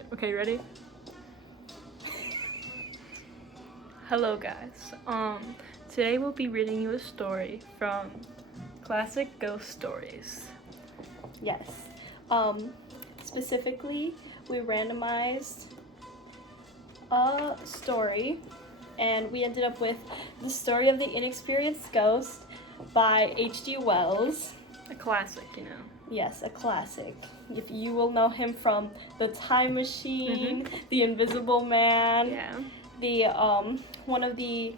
it. Okay, ready? Hello guys. Today we'll be reading you a story from Classic Ghost Stories. Yes. Specifically, we randomized a story, and we ended up with The Story of the Inexperienced Ghost by H.G. Wells. A classic, you know. Yes, a classic. If you will know him from The Time Machine, The Invisible Man, the one of the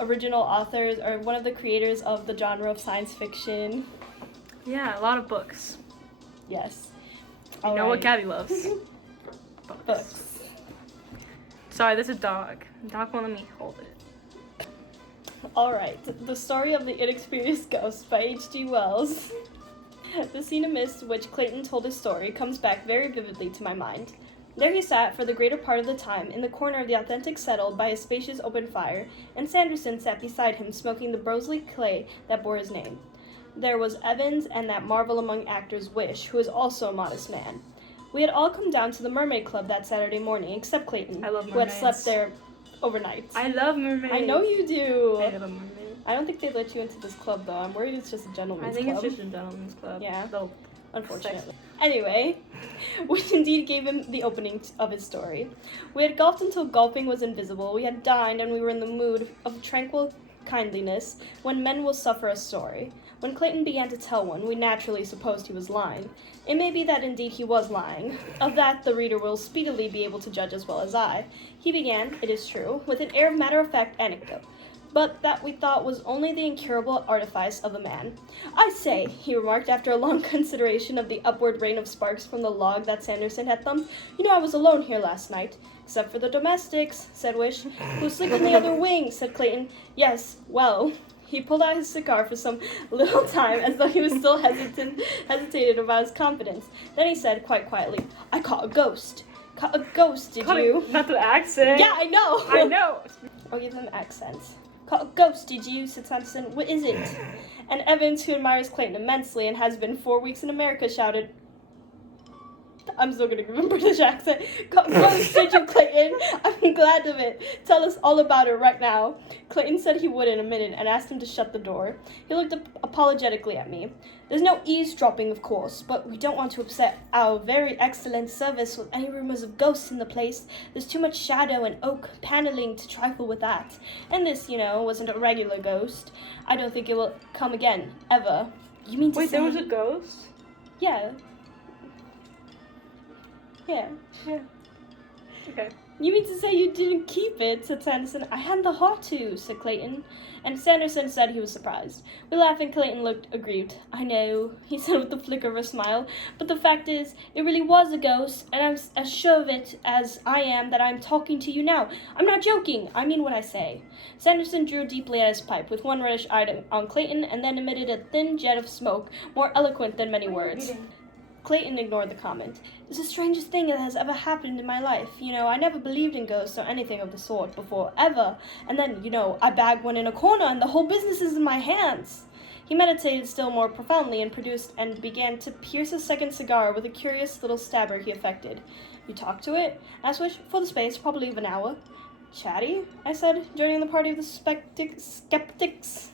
original authors or one of the creators of the genre of science fiction. Yeah, a lot of books. Yes. You know what Gaby loves. Books. Sorry, there's a dog. The dog won't let me hold it. Alright, The Story of the Inexperienced Ghost by H.G. Wells. The scene amidst which Clayton told his story comes back very vividly to my mind. There he sat for the greater part of the time in the corner of the authentic settle by a spacious open fire, and Sanderson sat beside him smoking the Broseley clay that bore his name. There was Evans and that marvel among actors, Wish, who is also a modest man. We had all come down to the Mermaid Club that Saturday morning, except Clayton, I love who had mermaids. slept there overnight. I love mermaids. I know you do. I love a mermaid. I don't think they let you into this club, though. I'm worried it's just a gentleman's club. I think it's just a gentleman's club. Yeah. Though, unfortunately. Anyway, which indeed gave him the opening of his story. We had golfed until golfing was invisible. We had dined, and we were in the mood of tranquil kindliness when men will suffer a story. When Clayton began to tell one, we naturally supposed he was lying. It may be that indeed he was lying. Of that the reader will speedily be able to judge as well as I. He began, it is true, with an air of matter-of-fact anecdote, but that we thought was only the incurable artifice of a man. I say, he remarked after a long consideration of the upward rain of sparks from the log that Sanderson had thumped, you know I was alone here last night. Except for the domestics, said Wish. Who sleep in the other wing, said Clayton. Yes, well. He pulled out his cigar for some little time, as though he was still hesitated about his confidence. Then he said, quite quietly, I caught a ghost. Caught a ghost, did you? Not the accent. Yeah, I know. I know. I'll give him accents. Caught a ghost, did you? Said Sanderson. What is it? And Evans, who admires Clayton immensely and has been 4 weeks in America, shouted, I'm still gonna give him a British accent. Caught a ghost, did you, Clayton? I'm glad of it. Tell us all about it right now. Clayton said he would in a minute and asked him to shut the door. He looked apologetically at me. There's no eavesdropping, of course, but we don't want to upset our very excellent service with any rumors of ghosts in the place. There's too much shadow and oak paneling to trifle with that. And this, you know, wasn't a regular ghost. I don't think it will come again, ever. You mean to Wait, say... there was a ghost? Yeah. Yeah. Okay. You mean to say you didn't keep it, said Sanderson. I hadn't the heart to, said Clayton. And Sanderson said he was surprised. We laughed and Clayton looked aggrieved. I know, he said with the flicker of a smile, but the fact is, it really was a ghost, and I'm as sure of it as I am that I'm talking to you now. I'm not joking, I mean what I say. Sanderson drew deeply at his pipe, with one reddish eye on Clayton, and then emitted a thin jet of smoke, more eloquent than many words. Clayton ignored the comment. It's the strangest thing that has ever happened in my life. You know, I never believed in ghosts or anything of the sort before, ever. And then, you know, I bagged one in a corner and the whole business is in my hands. He meditated still more profoundly and produced and began to pierce a second cigar with a curious little stabber he affected. You talked to it? Asked Wish. For the space, probably of an hour. Chatty? I said, joining the party of the skeptics.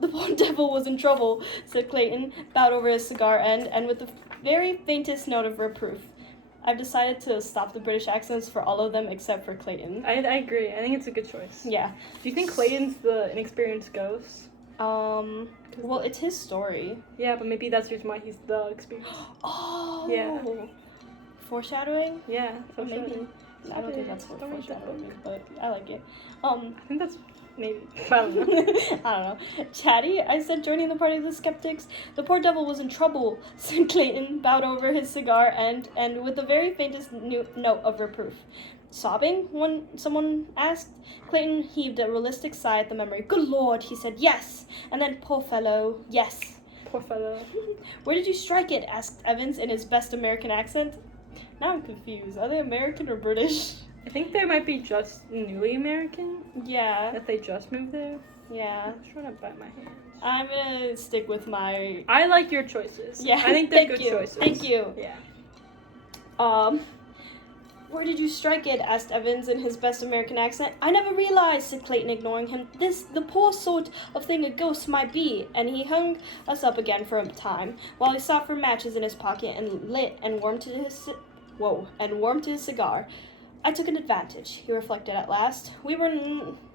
The poor devil was in trouble, said Clayton, bowed over his cigar end, and with the very faintest note of reproof. I've decided to stop the British accents for all of them except for Clayton. I agree. I think it's a good choice. Yeah. Do you think Clayton's the inexperienced ghost? Well, it's his story. Yeah, but maybe that's the reason why he's the experienced. Oh! Yeah. Foreshadowing? Yeah. Maybe. I don't think that's what foreshadowing is, but I like it. I think that's... Maybe. I don't know. I don't know. Chatty, I said, joining the party of the skeptics. The poor devil was in trouble, said Clayton, bowed over his cigar and with the very faintest note of reproof. Sobbing? Someone asked. Clayton heaved a realistic sigh at the memory. Good Lord, he said, yes. And then, poor fellow, yes. Poor fellow. Where did you strike it? Asked Evans in his best American accent. Now I'm confused. Are they American or British? I think they might be just newly American. Yeah. If they just moved there. Yeah. I'm trying to bite my hands. I'm gonna stick with my... I like your choices. Yeah. I think they're good choices. Thank you. Yeah. Where did you strike it? Asked Evans in his best American accent. I never realized, said Clayton, ignoring him. The poor sort of thing a ghost might be. And he hung us up again for a time, while he sought for matches in his pocket and lit and warmed to his cigar. I took an advantage, he reflected at last. We were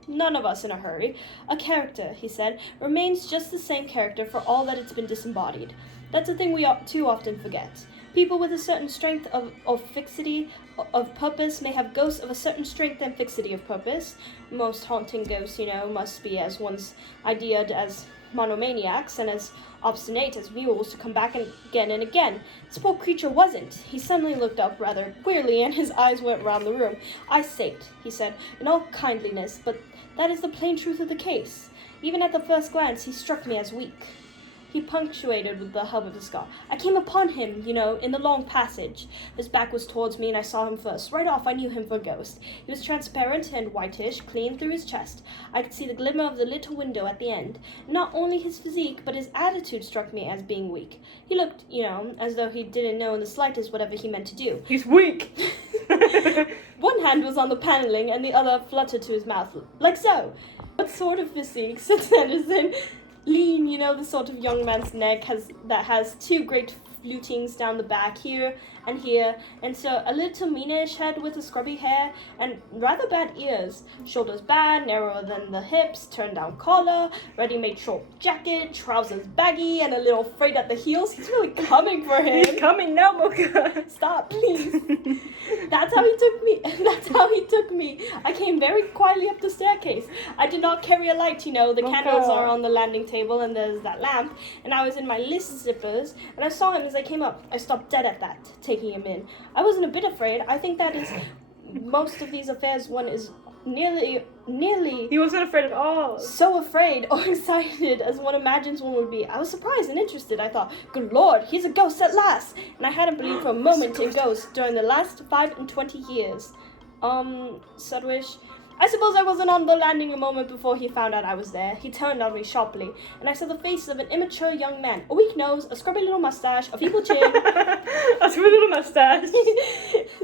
none of us in a hurry. A character, he said, remains just the same character for all that it's been disembodied. That's a thing we too often forget. People with a certain strength of fixity of purpose may have ghosts of a certain strength and fixity of purpose. Most haunting ghosts, must be as one's ideaed as monomaniacs and as obstinate as mules to come back again and again. This poor creature wasn't. He suddenly looked up rather queerly, and his eyes went round the room. I say it, he said, in all kindliness, but that is the plain truth of the case. Even at the first glance, he struck me as weak. He punctuated with the hub of his scar. I came upon him, in the long passage. His back was towards me, and I saw him first. Right off, I knew him for a ghost. He was transparent and whitish, clean through his chest. I could see the glimmer of the little window at the end. Not only his physique, but his attitude struck me as being weak. He looked, as though he didn't know in the slightest whatever he meant to do. He's weak! One hand was on the paneling, and the other fluttered to his mouth, like so. What sort of physique, said Sanderson. Lean, the sort of young man's neck that has two great flutings down the back here, and so a little meanish head with a scrubby hair and rather bad ears. Shoulders bad, narrower than the hips, turned down collar, ready-made short jacket, trousers baggy, and a little frayed at the heels. He's really coming for him. He's coming now, Mocha. Stop, please. That's how he took me. I came very quietly up the staircase. I did not carry a light, The candles are on the landing table, and there's that lamp. And I was in my list zippers, and I saw him as I came up. I stopped dead at that, taking him in. I wasn't a bit afraid. I think that is most of these affairs one is nearly... He wasn't afraid at all. So afraid or excited as one imagines one would be. I was surprised and interested. I thought, good Lord, he's a ghost at last. And I hadn't believed for a moment in ghosts during the last 25 years. Sudwish, I suppose I wasn't on the landing a moment before he found out I was there. He turned on me sharply, and I saw the face of an immature young man. A weak nose, a scrubby little mustache, a feeble chin. A scrubby little mustache.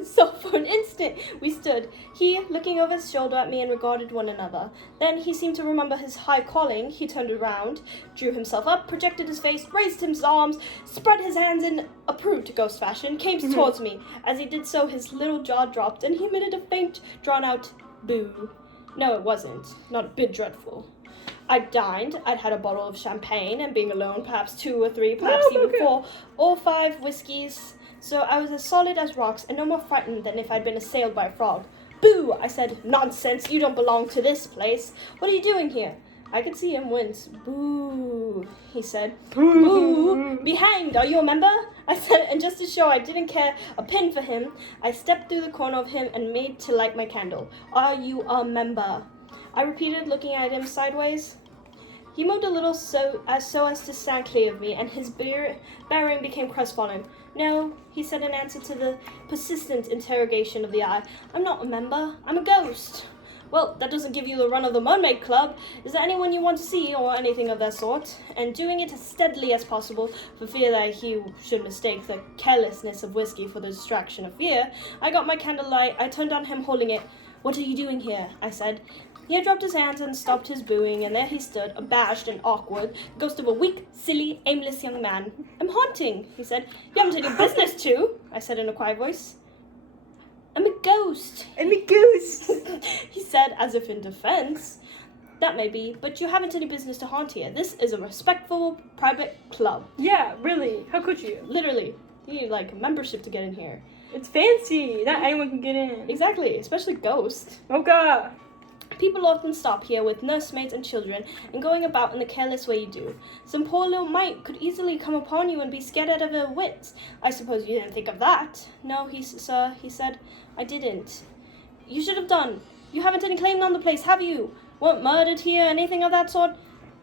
So for an instant we stood, he looking over his shoulder at me and regarded one another. Then he seemed to remember his high calling. He turned around, drew himself up, projected his face, raised his arms, spread his hands in approved ghost fashion, came towards me. As he did so, his little jaw dropped, and he emitted a faint, drawn-out boo. No, it wasn't. Not a bit dreadful. I'd dined, I'd had a bottle of champagne, and being alone, perhaps 2 or 3, perhaps even 4 or 5 whiskeys. So I was as solid as rocks and no more frightened than if I'd been assailed by a frog. Boo! I said. Nonsense, you don't belong to this place. What are you doing here? I could see him wince. Boo, he said. Boo! Be hanged, are you a member? I said, and just to show I didn't care a pin for him, I stepped through the corner of him and made to light my candle. Are you a member? I repeated, looking at him sideways. He moved a little so as to stand clear of me, and his bearing became crestfallen. No, he said in answer to the persistent interrogation of the eye. I'm not a member. I'm a ghost. Well, that doesn't give you the run of the Mermaid Club. Is there anyone you want to see, or anything of that sort? And doing it as steadily as possible, for fear that he should mistake the carelessness of whiskey for the distraction of fear, I got my candlelight. I turned on him, holding it. What are you doing here? I said. He had dropped his hands and stopped his booing, and there he stood, abashed and awkward, the ghost of a weak, silly, aimless young man. I'm haunting, he said. You haven't any business to, I said in a quiet voice. I'm a ghost. I'm a ghost, he said, as if in defense. That may be, but you haven't any business to haunt here. This is a respectful, private club. Yeah, really. How could you? Literally. You need, a membership to get in here. It's fancy. Not anyone can get in. Exactly, especially ghosts. Oh, God. People often stop here with nursemaids and children and going about in the careless way you do. Some poor little mite could easily come upon you and be scared out of her wits. I suppose you didn't think of that. No, sir, he said. I didn't. You should have done. You haven't any claim on the place, have you? Weren't murdered here, anything of that sort?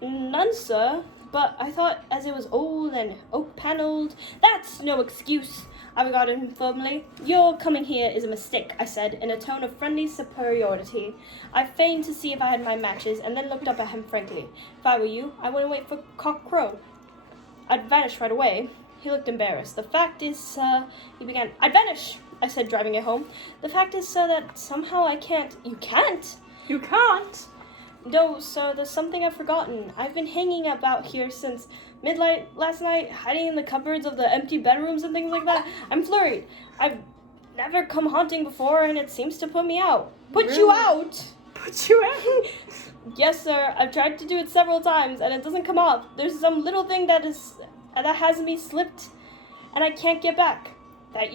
None, sir. But I thought as it was old and oak-panelled, that's no excuse. I regarded him firmly. Your coming here is a mistake, I said, in a tone of friendly superiority. I feigned to see if I had my matches, and then looked up at him frankly. If I were you, I wouldn't wait for cock crow. I'd vanish right away. He looked embarrassed. The fact is, sir, he began. I'd vanish, I said, driving it home. The fact is, sir, that somehow I can't. You can't? You can't? No, sir, there's something I've forgotten. I've been hanging about here since midnight last night, hiding in the cupboards of the empty bedrooms and things like that. I'm flurried. I've never come haunting before, and it seems to put me out. Put Really? you out? Put you out? Yes, sir. I've tried to do it several times, and it doesn't come up. There's some little thing that has me slipped, and I can't get back. That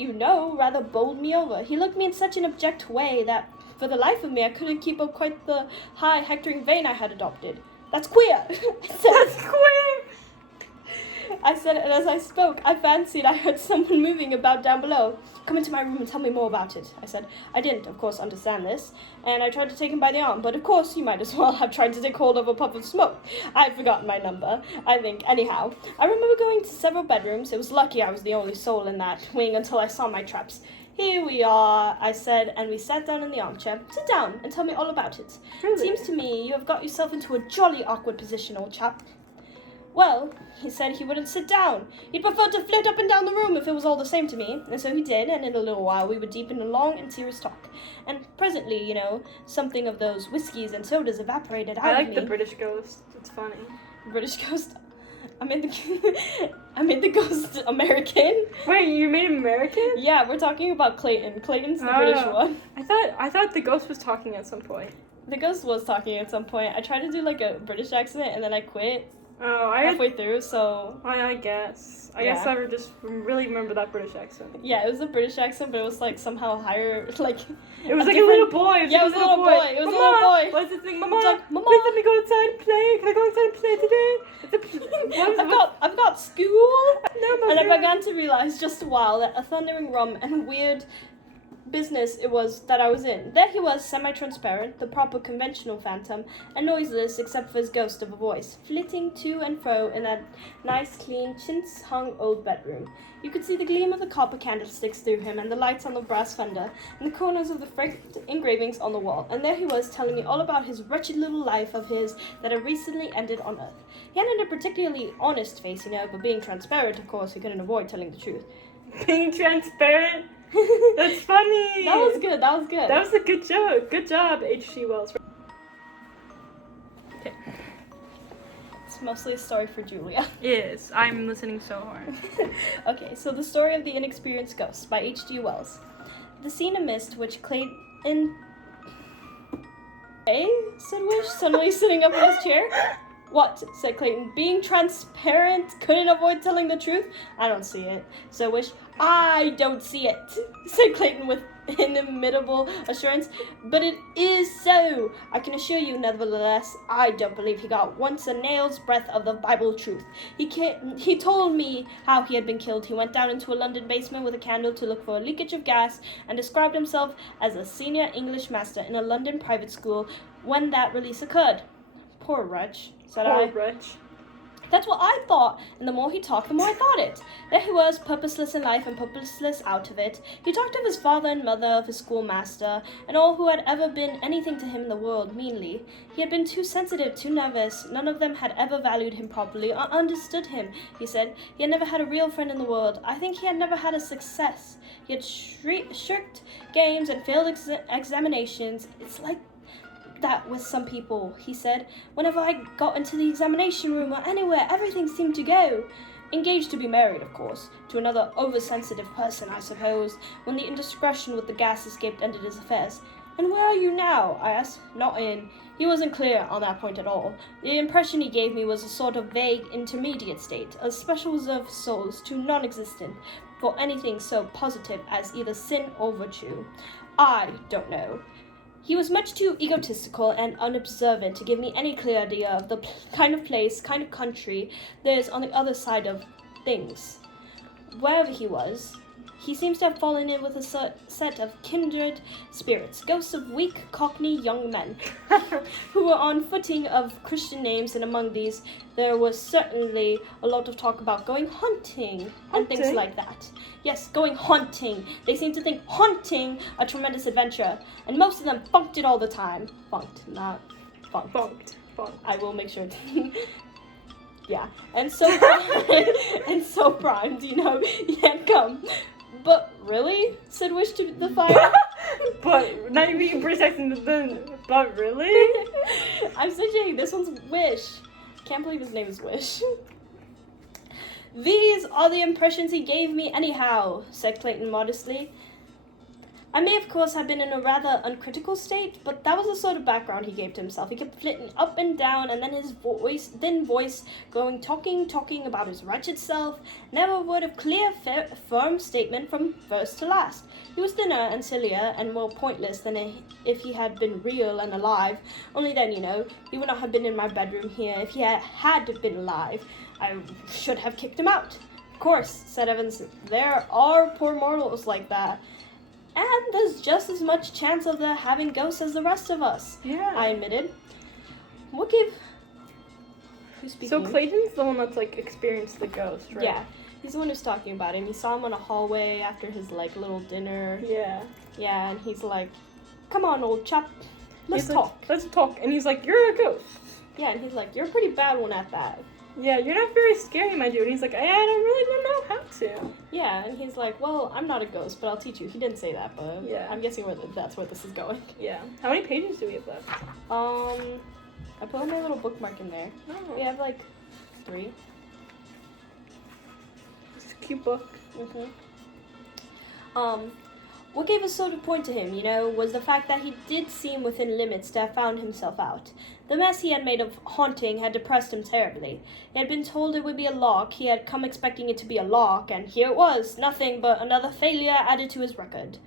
rather bowled me over. He looked me in such an abject way that, for the life of me, I couldn't keep up quite the high, hectoring vein I had adopted. That's queer. That's queer. I said it, and as I spoke, I fancied I heard someone moving about down below. Come into my room and tell me more about it, I said. I didn't, of course, understand this, and I tried to take him by the arm, but of course you might as well have tried to take hold of a puff of smoke. I'd forgotten my number, I think. Anyhow, I remember going to several bedrooms. It was lucky I was the only soul in that wing until I saw my traps. Here we are, I said, and we sat down in the armchair. Sit down and tell me all about it. Really? Seems to me you have got yourself into a jolly awkward position, old chap. Well, he said he wouldn't sit down. He'd prefer to flit up and down the room if it was all the same to me. And so he did, and in a little while we were deep in a long and serious talk. And presently, something of those whiskies and sodas evaporated out I of like me. the British ghost. It's funny. British ghost? I made the ghost American. Wait, you made him American? Yeah, we're talking about Clayton. Clayton's the British one. I thought the ghost was talking at some point. The ghost was talking at some point. I tried to do like a British accent and then I quit Oh, halfway through, so... I guess. I Yeah. guess I just really remember that British accent. Yeah, it was a British accent, but it was like somehow higher, like... It was like a little boy. Yeah, it was a little boy. It was a little boy. What's the thing? Mama, It's like, Mama. please let me go outside and play. Can I go outside and play today? I've got school! No, my And I friend. began to realize just a while that a thundering rum and weird business it was that I was in. There he was, semi-transparent, the proper conventional phantom, and noiseless except for his ghost of a voice, flitting to and fro in that nice, clean, chintz-hung old bedroom. You could see the gleam of the copper candlesticks through him, and the lights on the brass fender, and the corners of the framed engravings on the wall. And there he was, telling me all about his wretched little life of his that had recently ended on Earth. He hadn't a particularly honest face, but being transparent, of course, he couldn't avoid telling the truth. Being transparent? That's funny. That was good. That was a good joke. Good job, H.G. Wells. Okay. It's mostly a story for Julia. Yes, I'm listening so hard. Okay, so the story of the Inexperienced Ghost by H.G. Wells. The scene amidst which Clayton... Hey? Said Wish, suddenly sitting up in his chair. What? Said Clayton. Being transparent, couldn't avoid telling the truth? I don't see it. Said Wish. I don't see it, said Clayton with inimitable assurance. But it is so. I can assure you, nevertheless, I don't believe he got once a nail's breadth of the Bible truth. He told me how he had been killed. He went down into a London basement with a candle to look for a leakage of gas and described himself as a senior English master in a London private school when that release occurred. Poor wretch, said I. Poor wretch. That's what I thought, and the more he talked, the more I thought it. There he was, purposeless in life and purposeless out of it. He talked of his father and mother, of his schoolmaster, and all who had ever been anything to him in the world, meanly. He had been too sensitive, too nervous. None of them had ever valued him properly or understood him, he said. He had never had a real friend in the world. I think he had never had a success. He had shirked games and failed examinations. It's like that with some people, he said. Whenever I got into the examination room or anywhere, everything seemed to go. Engaged to be married, of course, to another oversensitive person, I suppose. When the indiscretion with the gas escape ended his affairs. And where are you now? I asked. Not in. He wasn't clear on that point at all. The impression he gave me was a sort of vague intermediate state, a special reserve of souls, too non-existent for anything so positive as either sin or virtue. I don't know. He was much too egotistical and unobservant to give me any clear idea of the kind of place, kind of country there is on the other side of things. Wherever he was, he seems to have fallen in with a set of kindred spirits, ghosts of weak, cockney young men, who were on footing of Christian names, and among these there was certainly a lot of talk about going hunting and things like that. Yes, going hunting. They seemed to think hunting a tremendous adventure, and most of them funked it all the time. Funked, not funked. Funked. I will make sure. Yeah, and so and so primed, you know, he had come. But really? Said Wish to the fire. But not even being protected then. But really? I'm switching. This one's Wish. Can't believe his name is Wish. These are the impressions he gave me anyhow, said Clayton modestly. I may, of course, have been in a rather uncritical state, but that was the sort of background he gave to himself. He kept flitting up and down, and then his thin voice going talking about his wretched self, never a word of clear, firm statement from first to last. He was thinner and sillier and more pointless than if he had been real and alive. Only then, you know, he would not have been in my bedroom here. If he had been alive, I should have kicked him out. Of course, said Evans, there are poor mortals like that. And there's just as much chance of their having ghosts as the rest of us. Yeah. I admitted. What gave... Who's speaking? So Clayton's the one that's, like, experienced the ghost, right? Yeah. He's the one who's talking about him. He saw him on a hallway after his, like, little dinner. Yeah. Yeah, and he's like, come on, old chap. Let's talk. Let's talk. And he's like, you're a ghost. Yeah, and he's like, you're a pretty bad one at that. Yeah, you're not very scary, my dude. And he's like, I don't know how to. Yeah, and he's like, well, I'm not a ghost, but I'll teach you. He didn't say that, but yeah. I'm guessing that's where this is going. Yeah. How many pages do we have left? I put my little bookmark in there. Oh. We have, like, 3. It's a cute book. What gave a sort of point to him, you know, was the fact that he did seem within limits to have found himself out. The mess he had made of haunting had depressed him terribly. He had been told it would be a lark, he had come expecting it to be a lark, and here it was, nothing but another failure added to his record.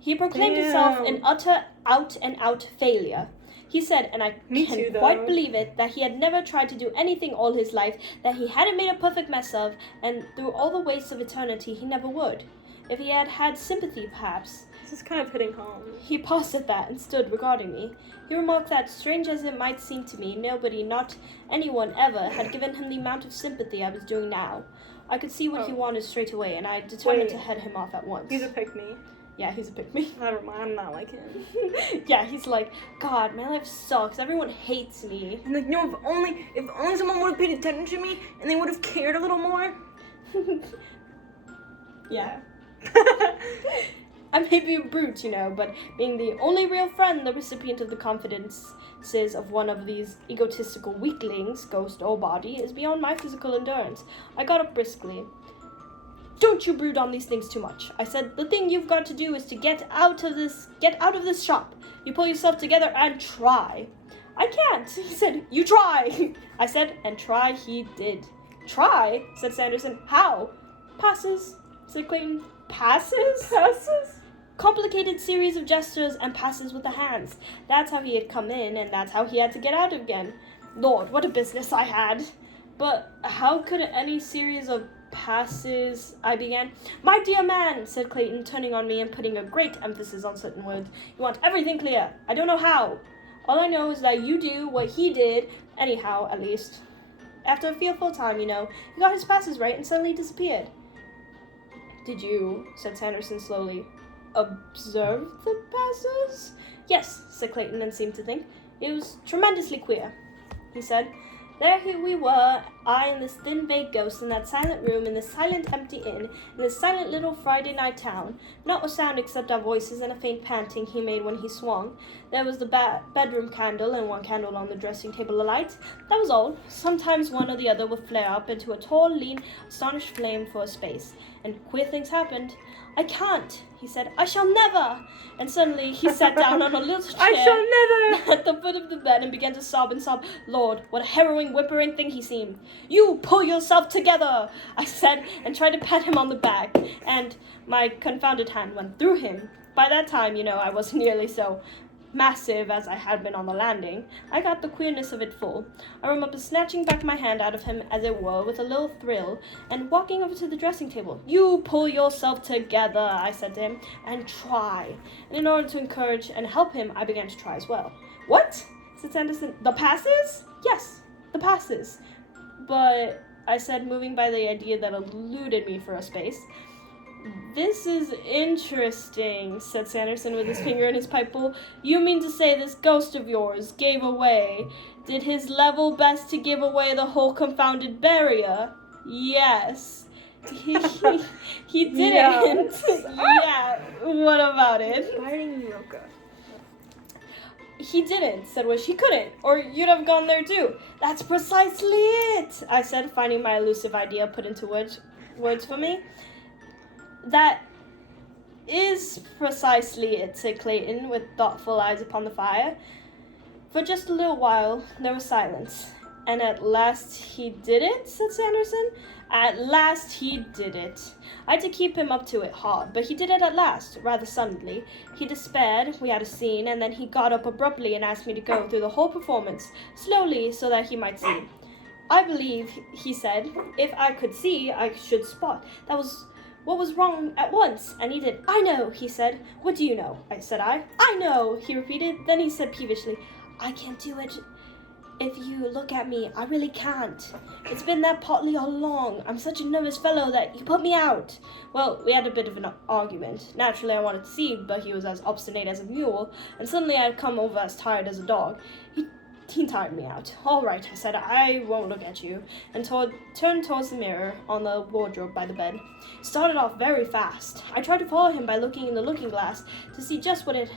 He proclaimed himself an utter out-and-out failure. He said, and I can quite believe it, that he had never tried to do anything all his life that he hadn't made a perfect mess of, and through all the wastes of eternity he never would. If he had had sympathy, perhaps. This is kind of hitting home. He paused at that and stood regarding me. He remarked that, strange as it might seem to me, nobody, not anyone ever, had given him the amount of sympathy I was doing now. I could see what he wanted straight away, and I determined to head him off at once. He's a pick-me. Yeah, he's a pick-me. I'm not like him. Yeah, he's like, God, my life sucks. Everyone hates me. And like, no, if only someone would have paid attention to me, and they would have cared a little more. Yeah. I may be a brute, you know, but being the only real friend, the recipient of the confidences of one of these egotistical weaklings, ghost or body, is beyond my physical endurance. I got up briskly. Don't you brood on these things too much. I said, the thing you've got to do is to get out of this shop. You pull yourself together and try. I can't. He said, you try. I said, and try he did. Try? Said Sanderson. How? Passes, said Clayton. Passes? Passes? Complicated series of gestures and passes with the hands. That's how he had come in, and that's how he had to get out again. Lord, what a business I had. But how could any series of passes, I began. My dear man, said Clayton, turning on me and putting a great emphasis on certain words. You want everything clear. I don't know how. All I know is that you do what he did, anyhow, at least. After a fearful time, you know, he got his passes right and suddenly disappeared. Did you, said Sanderson slowly, observe the passes? Yes, said Clayton and seemed to think. It was tremendously queer, he said. There we were, I and this thin vague ghost in that silent room, in this silent empty inn, in this silent little Friday night town. Not a sound except our voices and a faint panting he made when he swung. There was the bedroom candle and one candle on the dressing table alight. That was all. Sometimes one or the other would flare up into a tall, lean, astonished flame for a space. And queer things happened. I can't, he said. I shall never. And suddenly he sat down on a little chair I shall never. at the foot of the bed and began to sob and sob. Lord, what a harrowing, whimpering thing he seemed. You pull yourself together, I said, and tried to pat him on the back. And my confounded hand went through him. By that time, you know, I wasn't nearly so massive as I had been on the landing. I got the queerness of it full. I remember snatching back my hand out of him, as it were, with a little thrill, and walking over to the dressing table. You pull yourself together, I said to him, and try. And in order to encourage and help him, I began to try as well. What? Said Sanderson. The passes? Yes, the passes. But, I said, moving by the idea that eluded me for a space. This is interesting, said Sanderson with his finger in his pipe bowl. You mean to say this ghost of yours gave away Did his level best to give away the whole confounded barrier? Yes. He didn't. Yes. Yeah, what about it? Biting you, Roka. He didn't, said Wish. He couldn't, or you'd have gone there too. That's precisely it, I said, finding my elusive idea put into words for me. That is precisely it, said Clayton, with thoughtful eyes upon the fire. For just a little while, there was silence. And at last he did it, said Sanderson. At last he did it. I had to keep him up to it hard, but he did it at last, rather suddenly. He despaired, we had a scene, and then he got up abruptly and asked me to go through the whole performance, slowly, so that he might see. I believe, he said, if I could see, I should spot. That was what was wrong at once, and he did. I know, he said. What do you know? Said I. I know, he repeated. Then he said peevishly, I can't do it. If you look at me, I really can't. It's been that partly all along. I'm such a nervous fellow that you put me out. Well, we had a bit of an argument. Naturally, I wanted to see, but he was as obstinate as a mule, and suddenly I had come over as tired as a dog. He tired me out. All right, I said, I won't look at you, and turned towards the mirror on the wardrobe by the bed. He started off very fast. I tried to follow him by looking in the looking glass to see just what it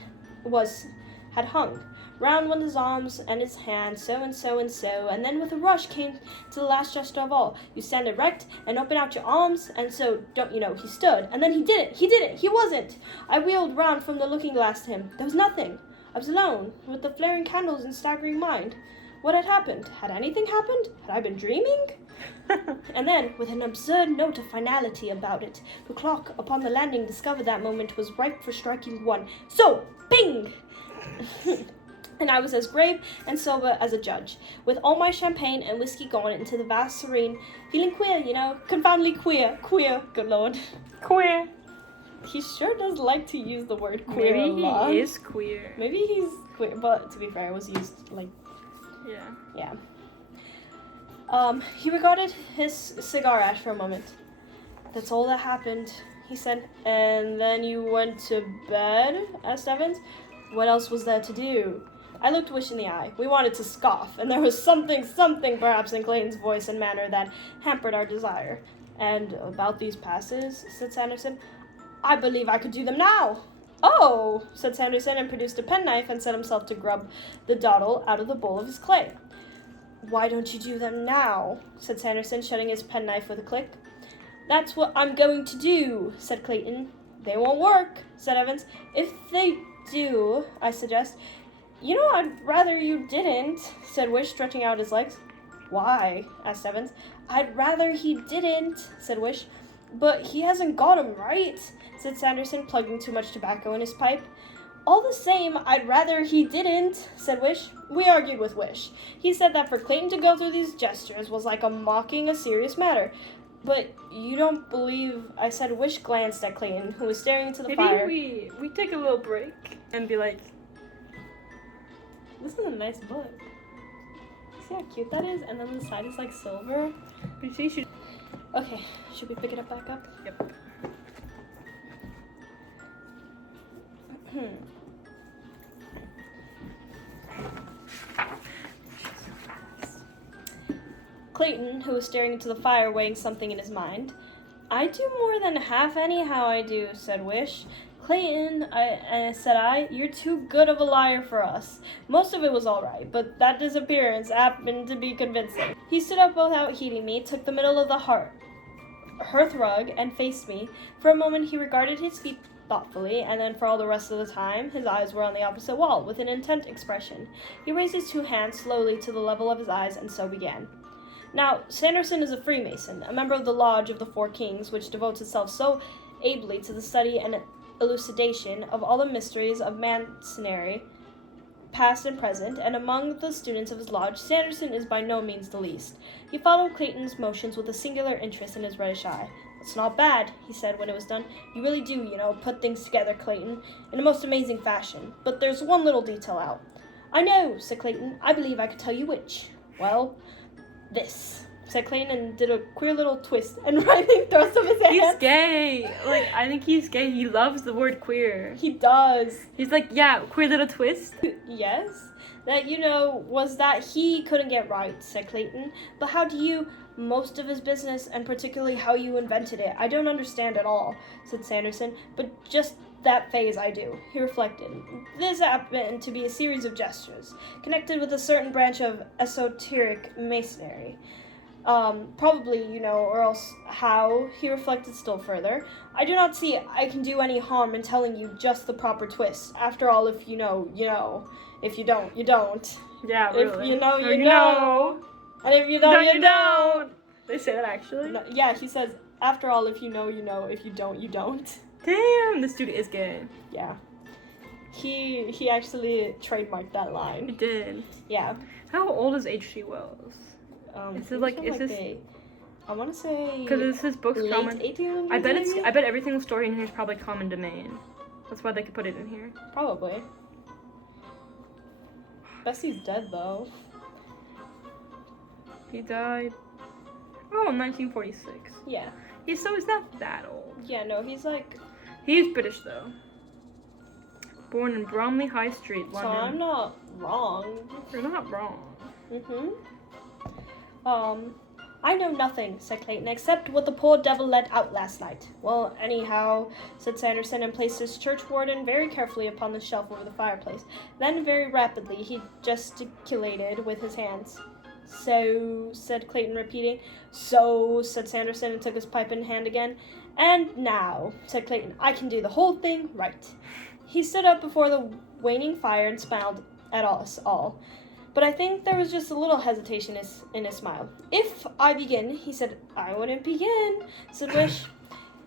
was had hung. Round went his arms and his hands, so and so and so, and then with a rush came to the last gesture of all. You stand erect and open out your arms, and so, don't you know, he stood, and then he did it, he wasn't. I wheeled round from the looking glass to him. There was nothing. I was alone, with the flaring candles and staggering mind. What had happened? Had anything happened? Had I been dreaming? And then, with an absurd note of finality about it, the clock upon the landing discovered that moment was ripe for striking one. So, bing! And I was as grave and sober as a judge, with all my champagne and whiskey gone into the vast serene, feeling queer, you know, confoundedly queer, good lord. Queer. He sure does like to use the word queer a Maybe lot. he is queer. Maybe he's queer, but to be fair, it was used, like, Yeah. He regarded his cigar ash for a moment. That's all that happened, he said. And then you went to bed? Asked Evans. What else was there to do? I looked Wish in the eye. We wanted to scoff, and there was something perhaps in Clayton's voice and manner that hampered our desire. And about these passes, said Sanderson, I believe I could do them now. Oh, said Sanderson, and produced a penknife and set himself to grub the dottle out of the bowl of his clay. Why don't you do them now? Said Sanderson, shutting his penknife with a click. That's what I'm going to do, said Clayton. They won't work, said Evans. If they do, I suggest. You know, I'd rather you didn't, said Wish, stretching out his legs. Why? Asked Evans. I'd rather he didn't, said Wish. But he hasn't got 'em, right? Said Sanderson, plugging too much tobacco in his pipe. All the same, I'd rather he didn't, said Wish. We argued with Wish. He said that for Clayton to go through these gestures was like mocking a serious matter. But you don't believe, I said. Wish glanced at Clayton, who was staring into the fire. Maybe we take a little break and be like, this is a nice book. See how cute that is? And then the side is like silver. but she should. Okay, should we pick it up back up? Yep. Clayton, who was staring into the fire, weighing something in his mind. I do more than half anyhow I do, said Wish. Clayton, said I, you're too good of a liar for us. Most of it was all right, but that disappearance happened to be convincing. He stood up without heeding me, took the middle of the hearth rug, and faced me. For a moment he regarded his feet thoughtfully, and then for all the rest of the time his eyes were on the opposite wall, with an intent expression. He raised his two hands slowly to the level of his eyes, and so began. Now, Sanderson is a Freemason, a member of the Lodge of the Four Kings, which devotes itself so ably to the study and elucidation of all the mysteries of Masonry, past and present, and among the students of his lodge, Sanderson is by no means the least. He followed Clayton's motions with a singular interest in his reddish eye. It's not bad, he said when it was done. You really do, put things together, Clayton, in a most amazing fashion. But there's one little detail out. I know, said Clayton. I believe I could tell you which. Well, this, said Clayton, and did a queer little twist and rising thrust of his hand. He's gay. I think he's gay. He loves the word queer. He does. He's like, yeah, queer little twist. Yes. That, was that he couldn't get right, said Clayton. But how do you, most of his business, and particularly how you invented it? I don't understand at all, said Sanderson, but just that phase I do. He reflected. This happened to be a series of gestures, connected with a certain branch of esoteric masonry. Probably, or else how, he reflected still further. I do not see I can do any harm in telling you just the proper twist. After all, if you know, you know. If you don't, you don't. Yeah, really. If you know, you know. And if you don't, you don't. They say that actually? No, yeah, he says, after all, if you know, you know. If you don't, you don't. Damn, this dude is gay. Yeah. He actually trademarked that line. He did. Yeah. How old is H.G. Wells? Is this? I want to say. Because is his books late common? 1800s. I bet every single story in here is probably common domain. That's why they could put it in here. Probably. Bessie's dead though. He died. Oh, in 1946. Yeah. He's not that old. Yeah, no, he's like. He's British though. Born in Bromley High Street, London. So I'm not wrong. You're not wrong. I know nothing, said Clayton, except what the poor devil let out last night. Well, anyhow, said Sanderson, and placed his church warden very carefully upon the shelf over the fireplace. Then, very rapidly, he gesticulated with his hands. So, said Clayton, repeating. So, said Sanderson, and took his pipe in hand again. And now, said Clayton, I can do the whole thing right. He stood up before the waning fire and smiled at us all. But I think there was just a little hesitation in his smile. If I begin, he said. I wouldn't begin, said Wish.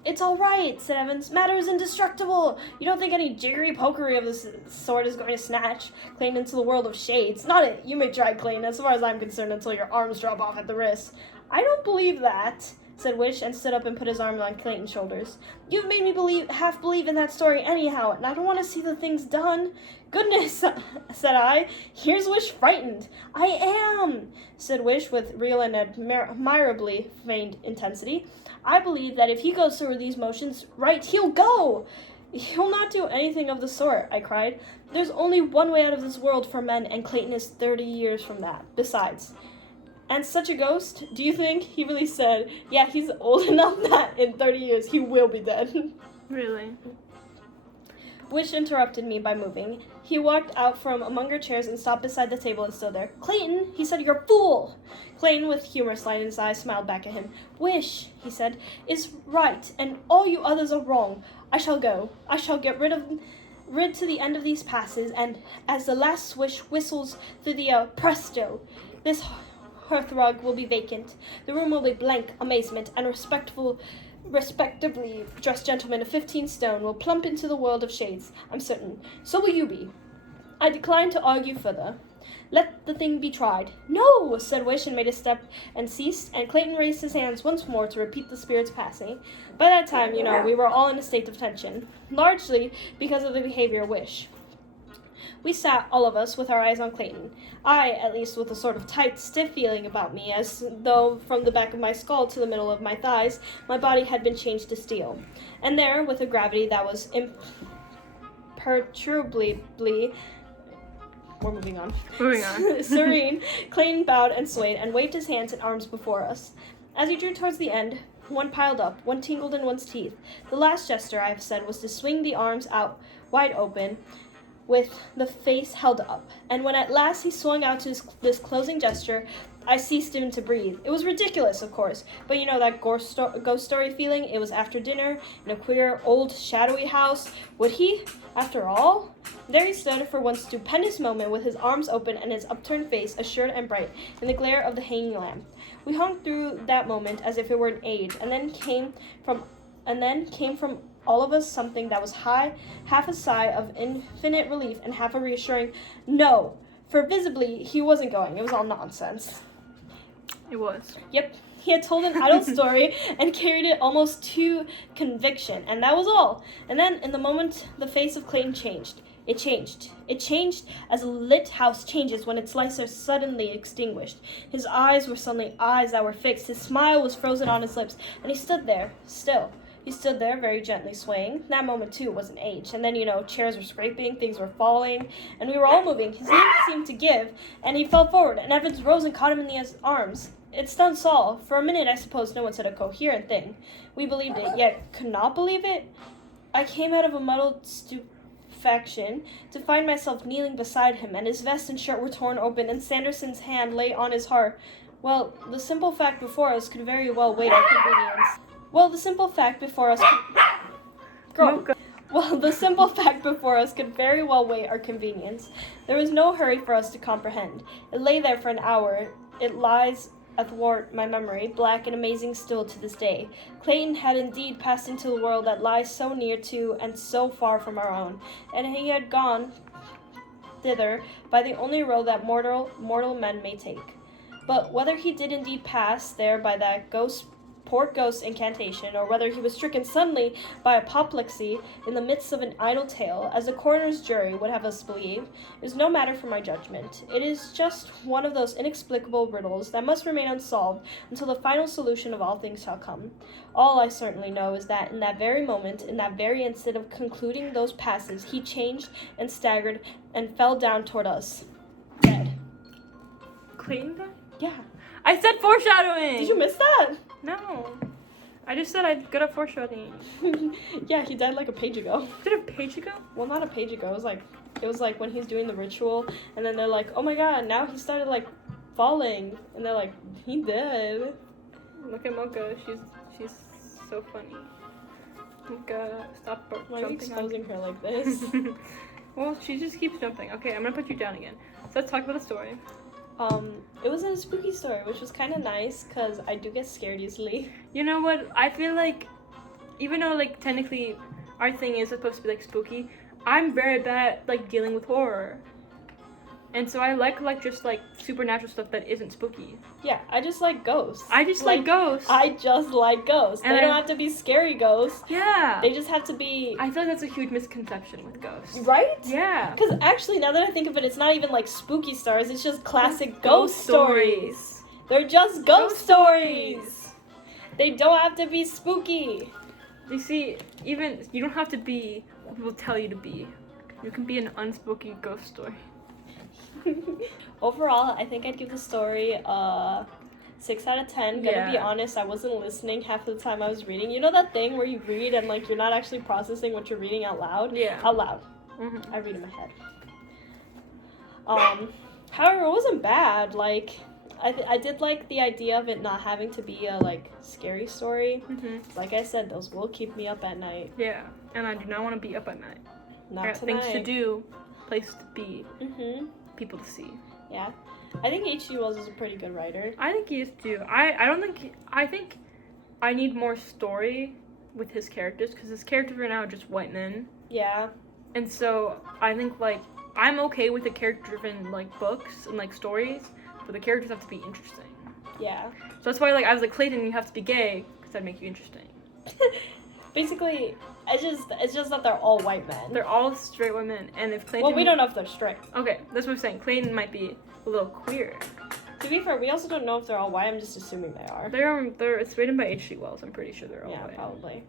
It's all right, said Evans. Matter is indestructible. You don't think any jiggery pokery of this sort is going to snatch Clayton into the world of shades? Not it. You may try, Clayton, as far as I'm concerned, until your arms drop off at the wrist. I don't believe that, said Wish, and stood up and put his arm on Clayton's shoulders. You've made me half believe in that story anyhow, and I don't want to see the things done. Goodness, said I. Here's Wish frightened. I am, said Wish with real and admirably feigned intensity. I believe that if he goes through these motions right, he'll go. He'll not do anything of the sort, I cried. There's only one way out of this world for men, and Clayton is 30 years from that. Besides, and such a ghost, do you think? He really said, yeah, he's old enough that in 30 years he will be dead. Really? Wish interrupted me by moving. He walked out from among our chairs and stopped beside the table and stood there. Clayton, he said, you're a fool. Clayton, with humor sliding in his eyes, smiled back at him. Wish, he said, is right, and all you others are wrong. I shall go. I shall get rid to the end of these passes, and as the last swish whistles through the air, presto, this hearthrug will be vacant. The room will be blank amazement, and respectably dressed gentlemen of 15 stone will plump into the world of shades, I'm certain. So will you be. I decline to argue further. Let the thing be tried. No, said Wish, and made a step and ceased, and Clayton raised his hands once more to repeat the spirit's passing. By that time, we were all in a state of tension, largely because of the behavior of Wish. We sat, all of us, with our eyes on Clayton. I, at least, with a sort of tight, stiff feeling about me, as though from the back of my skull to the middle of my thighs, my body had been changed to steel. And there, with a gravity that was imperturbably... We're moving on. Serene, Clayton bowed and swayed and waved his hands and arms before us. As he drew towards the end, one piled up, one tingled in one's teeth. The last gesture, I have said, was to swing the arms out wide open, with the face held up, and when at last he swung out to this closing gesture, I ceased even to breathe. It was ridiculous, of course, but that ghost story feeling. It was after dinner, in a queer, old, shadowy house. Would he, after all? There he stood for one stupendous moment, with his arms open and his upturned face assured and bright in the glare of the hanging lamp. We hung through that moment as if it were an age, and then came from all of us something that was half a sigh of infinite relief and half a reassuring no, for visibly he wasn't going. It was all nonsense. It was. Yep, he had told an idle story and carried it almost to conviction, and that was all. And then, in the moment, the face of Clayton changed. It changed. It changed as a lit house changes when its lights are suddenly extinguished. His eyes were suddenly eyes that were fixed. His smile was frozen on his lips, and he stood there, still. He stood there, very gently swaying. That moment, too, was an age. And then, chairs were scraping, things were falling, and we were all moving. His knees seemed to give, and he fell forward, and Evans rose and caught him in his arms. It stunned Saul. For a minute, I suppose no one said a coherent thing. We believed it, yet could not believe it. I came out of a muddled stupefaction to find myself kneeling beside him, and his vest and shirt were torn open, and Sanderson's hand lay on his heart. Well, the simple fact before us could very well wait our convenience. Well, the simple fact before us could very well wait our convenience. There was no hurry for us to comprehend. It lay there for an hour. It lies athwart my memory, black and amazing still to this day. Clayton had indeed passed into the world that lies so near to and so far from our own, and he had gone thither by the only road that mortal men may take. But whether he did indeed pass there by that poor ghost incantation, or whether he was stricken suddenly by apoplexy in the midst of an idle tale, as the coroner's jury would have us believe, is no matter for my judgment. It is just one of those inexplicable riddles that must remain unsolved until the final solution of all things shall come. All I certainly know is that in that very moment, in that very instant of concluding those passes, he changed and staggered and fell down toward us, dead. Clayton died? Yeah. I said foreshadowing! Did you miss that? No. I just said I'd good at foreshadowing. Yeah, he died like a page ago. Did a page ago? Well, not a page ago. It was like when he's doing the ritual, and then they're like, oh my god, now he started like falling, and they're like, he did. Look at Mocha. She's so funny. Mocha, stop Why are you jumping exposing her like this? Well, she just keeps jumping. Okay, I'm gonna put you down again. So let's talk about the story. It was a spooky story, which was kind of nice, because I do get scared easily. You know what? I feel like, even though, like, technically our thing is supposed to be, like, spooky, I'm very bad at, like, dealing with horror. And so I like, just, like, supernatural stuff that isn't spooky. Yeah, I just like ghosts. I just like ghosts. I just like ghosts. And they don't have to be scary ghosts. Yeah. They just have to be... I feel like that's a huge misconception with ghosts. Right? Yeah. Because actually, now that I think of it, it's not even, like, spooky stars. It's just classic ghost stories. They're just ghost stories. They don't have to be spooky. You see, even, you don't have to be what people tell you to be. You can be an unspooky ghost story. Overall, I think I'd give the story a 6 out of 10. Gonna be honest, I wasn't listening half the time I was reading. You know that thing where you read and like you're not actually processing what you're reading out loud? Yeah. Out loud. Mm-hmm. I read in my head. However, it wasn't bad. Like, I did like the idea of it not having to be a like scary story. Mm-hmm. Like I said, those will keep me up at night. Yeah, and I do not want to be up at night. Not I got tonight. things to do, place to be, people to see. Yeah. I think H.G. Wells is a pretty good writer. I think he is too. I think I need more story with his characters, because his characters right now are just white men. Yeah. And so I think like I'm okay with the character-driven like books and like stories, but the characters have to be interesting. Yeah. So that's why like I was like, Clayton, you have to be gay, because that'd make you interesting. Basically, it's just that they're all white men. They're all straight women, and if Clayton... Well, we don't know if they're straight. Okay, that's what I'm saying. Clayton might be a little queer. To be fair, we also don't know if they're all white. I'm just assuming they are. It's written by H.G. Wells. I'm pretty sure they're all white. Yeah, probably.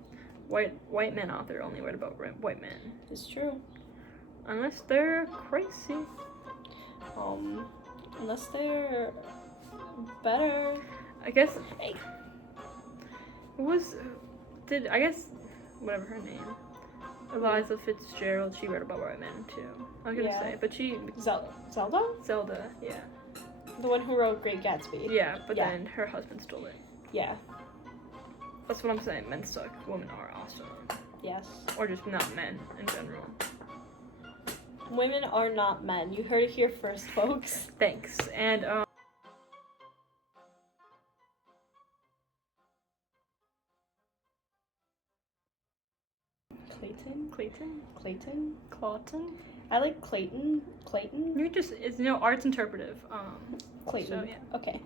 White men author only write about white men. It's true. Unless they're crazy. Unless they're better. I guess... Hey. Whatever her name. Eliza Fitzgerald, she wrote about white men too. I was gonna say, but she... Zelda? Zelda, yeah. The one who wrote Great Gatsby. Yeah, but then her husband stole it. Yeah. That's what I'm saying. Men suck. Women are awesome. Yes. Or just not men in general. Women are not men. You heard it here first, folks. Thanks. And, Clayton? Clawton? I like Clayton. You're just, it's, art's interpretive. Clayton. So, yeah. Okay.